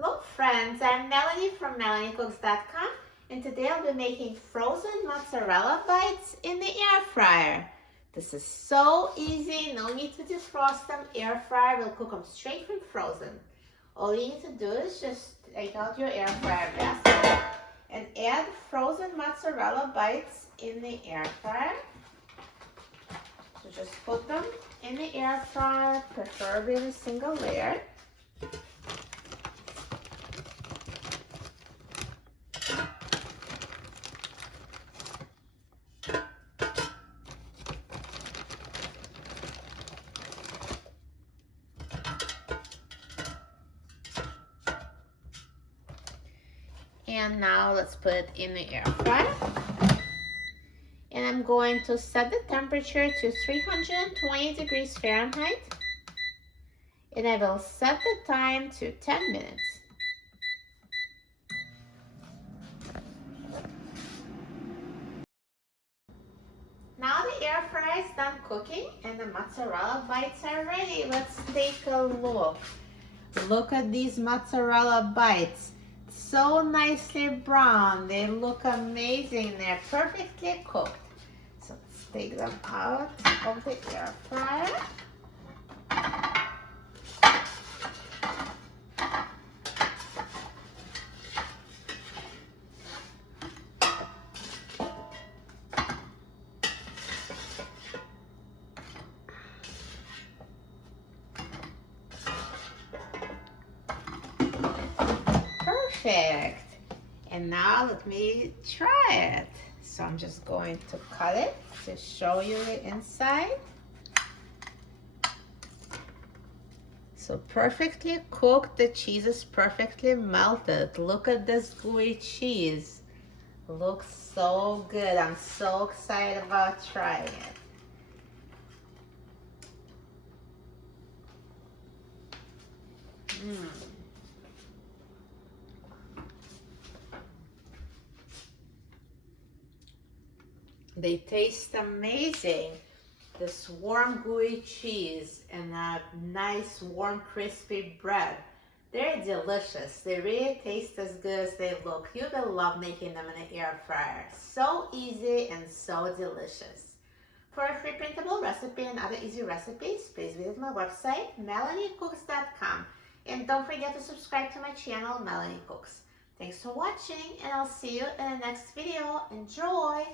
Hello friends, I'm Melanie from MelanieCooks.com, and today I'll be making frozen mozzarella bites in the air fryer. This is so easy, no need to defrost them. Air fryer will cook them straight from frozen. All you need to do is just take out your air fryer basket and add frozen mozzarella bites in the air fryer. So just put them in the air fryer, preferably in a single layer. And now let's put it in the air fryer. And I'm going to set the temperature to 320 degrees Fahrenheit. And I will set the time to 10 minutes. Now the air fryer is done cooking and the mozzarella bites are ready. Let's take a look. Look at these mozzarella bites. So nicely brown. They look amazing. They're perfectly cooked. So let's take them out of the air fryer. Perfect. And now let me try it. So I'm just going to cut it to show you the inside. So perfectly cooked, the cheese is perfectly melted. Look at this gooey cheese. Looks so good. I'm so excited about trying it. They taste amazing. This warm gooey cheese and a nice warm crispy bread. They're delicious. They really taste as good as they look. You will love making them in an air fryer. So easy and so delicious. For a free printable recipe and other easy recipes, please visit my website, MelanieCooks.com. And don't forget to subscribe to my channel, Melanie Cooks. Thanks for watching, and I'll see you in the next video. Enjoy!